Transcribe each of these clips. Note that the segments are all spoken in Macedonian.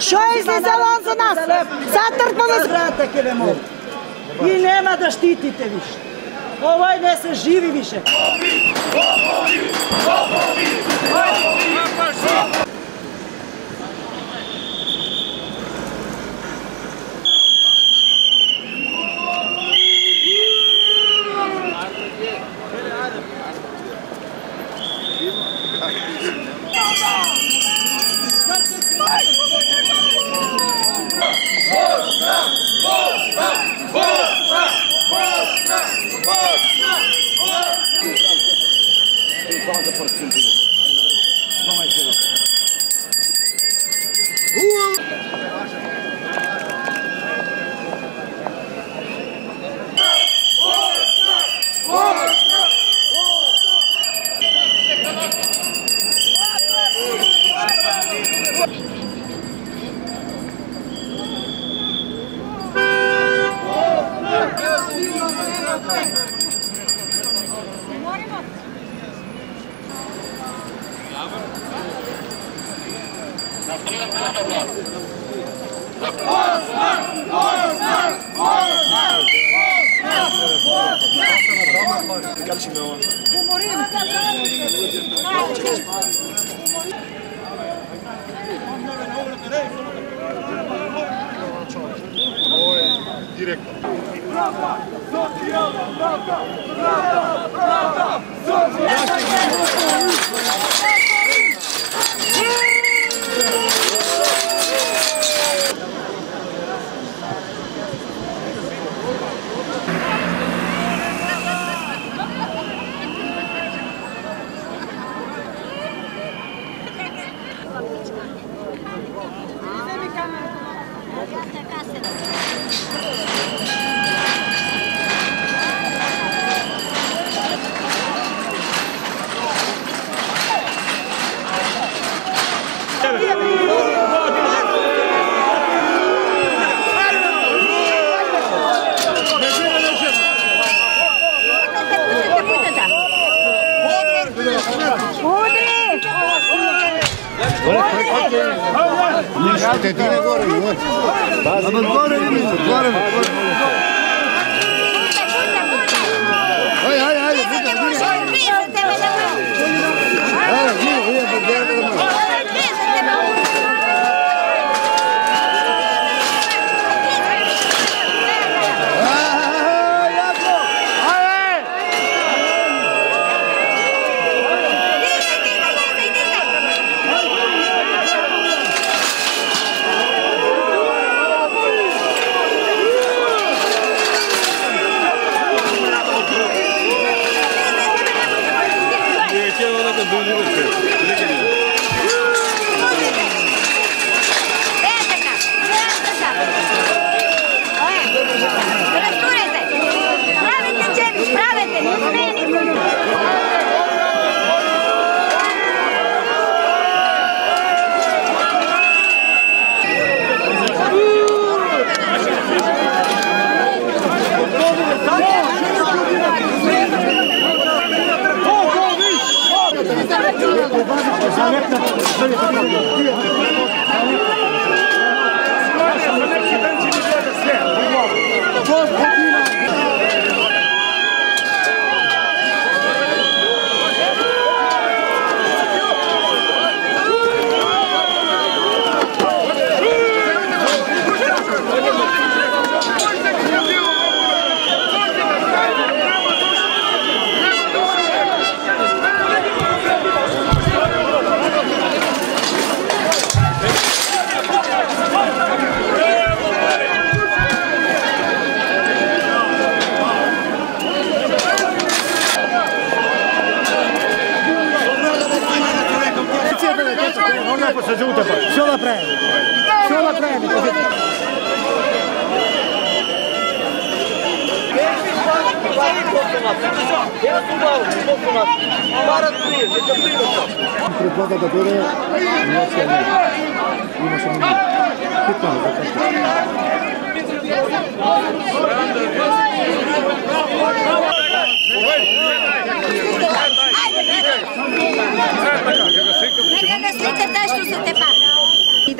Što je izlizalo on za nas? Sad trpamo za... I nema da štitite više. Ovoj ne se živi više. Ovo je direktno. Pravda! Socijalna pravda! Pravda! Pravda! Socijalna pravda! Tetine gore, gore. Предполага да бъде има само Нека да слите те, що се те пада.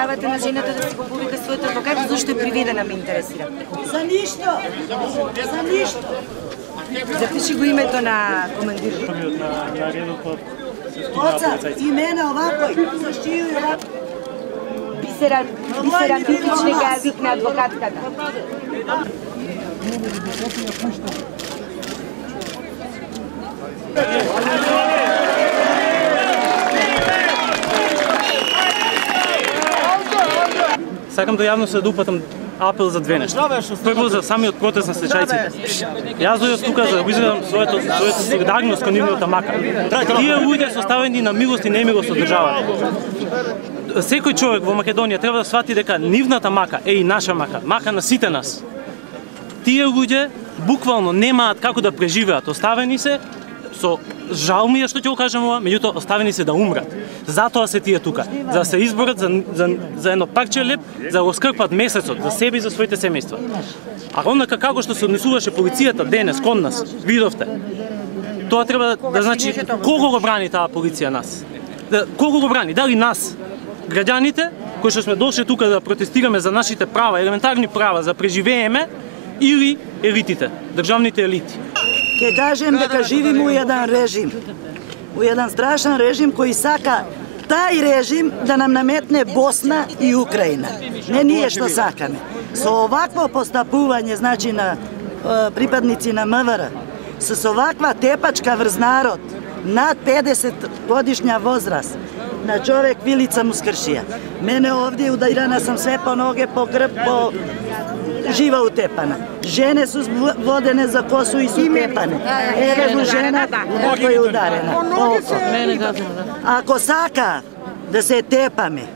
давате на жената да си го повика својот адвокат, зашто е приведена, ме интересира. За ништо. За ништо. Запиши го името на командир. Оца, имена овакој, со шију и овакој. Бисера Битич не га викна адвокатката. Сакам да јавно се допатам апел за две нешта. Прво за самиот протест на сличајците. Јас дојдов тука за да изразам својата солидарност кон нивната мака. Тие луѓе се оставени на милост и немилост од државата. Секој човек во Македонија треба да свати дека нивната мака е и наша мака, мака на сите нас. Тие луѓе буквално немаат како да преживеат, оставени се со жал ми е што ќе го кажам ова, меѓутоа оставени се да умрат. Затоа се тие тука, за да се изборат за едно парче леп, за да го скрпат месецот за себе и за своите семејства. А онака како што се однесуваше полицијата денес кон нас, видовте. Тоа треба да значи кого го брани таа полиција нас? Кого го брани? Дали нас, граѓаните кои што сме дошли тука да протестираме за нашите права, елементарни права за преживееме, или елитите, државните елити? Ке кажем дека живиме у еден режим, у еден страшен режим кој сака тај режим да нам наметне Босна и Украина. Не ние што сакаме. Со овакво постапување, значи на припадници на МВР, со оваква тепачка врз народ, над 50 годишња возраст, на човек вилица му скршија. Мене овде ударена сам све по ноге, по грб, по жива утепана. Жене су водене за косу и су тепане. Еве го жена која е ударена. Ако сака да се тепаме,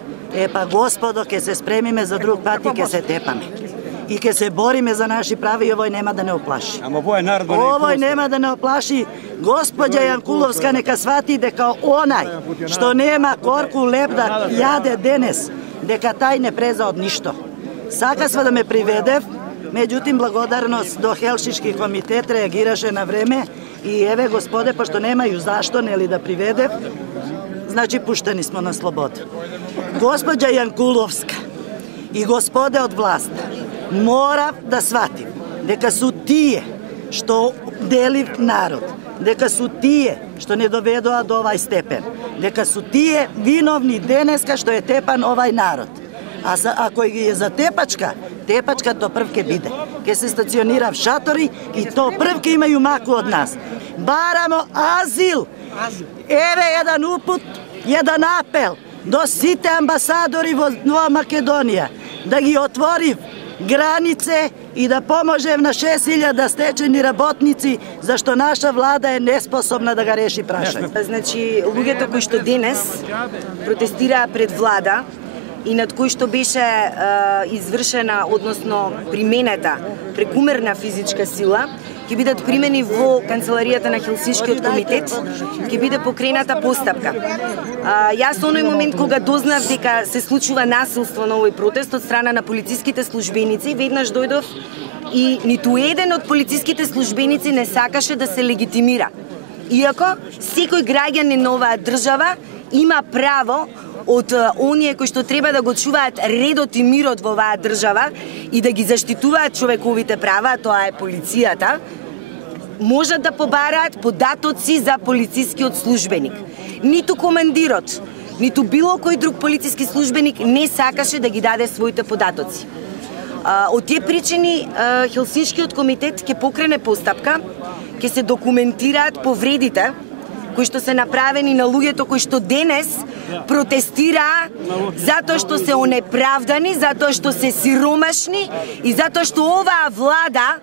па Господо, ке се спремиме за друг пат и ке се тепаме. И ке се бориме за наши права и овој нема да не оплаши. Овој нема да не оплаши. Господја Јанкуловска нека свати дека онај што нема корку леп да јаде денес, дека тај не преза од ништо. Сакасва да ме приведев, меѓутим благодарност до Хелшишки комитет реагираше на време и еве Господе, пошто немају зашто нели да приведев, значи пуштени смо на слобода. Господја Јанкуловска и Господе од власта, морав да сватим дека су тие што делив народ, дека су тие што не доведоа до овај степен, дека су тие виновни денеска што е тепан овај народ. А ако ги е за тепачка, тепачка то прв ке биде. Ке се стационира в шатори и то прв ке имају маку од нас. Барамо азил. Еве еден упут, еден апел до сите амбасадори во Македонија да ги отвори границе и да поможем на 6000 стечени работници, зашто наша влада е неспособна да ga реши прашање. Значи, луѓето кои што денес протестираа пред влада и над кој што беше извршена, односно применета прекумерна физичка сила, ќе бидат примени во канцеларијата на Хелсиншкиот комитет, ќе биде покрената постапка. Јас оној момент кога дознав дека се случува насилство на овој протест од страна на полициските службеници, веднаш дојдов и ниту еден од полициските службеници не сакаше да се легитимира. Иако секој граѓанин на оваа држава има право од оние кои што треба да го чуваат редот и мирот во оваа држава и да ги заштитуваат човековите права, тоа е полицијата, можат да побараат податоци за полицискиот службеник. Ниту командирот, ниту било кој друг полициски службеник не сакаше да ги даде своите податоци. Од тие причини Хелсиншкиот комитет ќе покрене постапка, ќе се документираат повредите кои што се направени на луѓето кои што денес протестираа затоа што се онеправдани, затоа што се сиромашни и затоа што оваа влада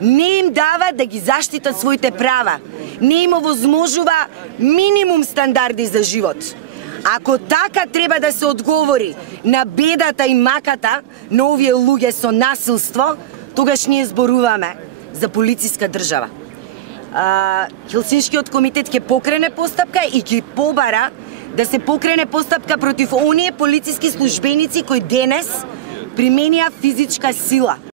не им дава да ги заштитат своите права, не им овозможува минимум стандарди за живот. Ако така треба да се одговори на бедата и маката на овие луѓе со насилство, тогаш ние зборуваме за полициска држава. Хелсиншкиот комитет ќе покрене постапка и ќе побара да се покрене постапка против оние полициски службеници кои денес применија физичка сила.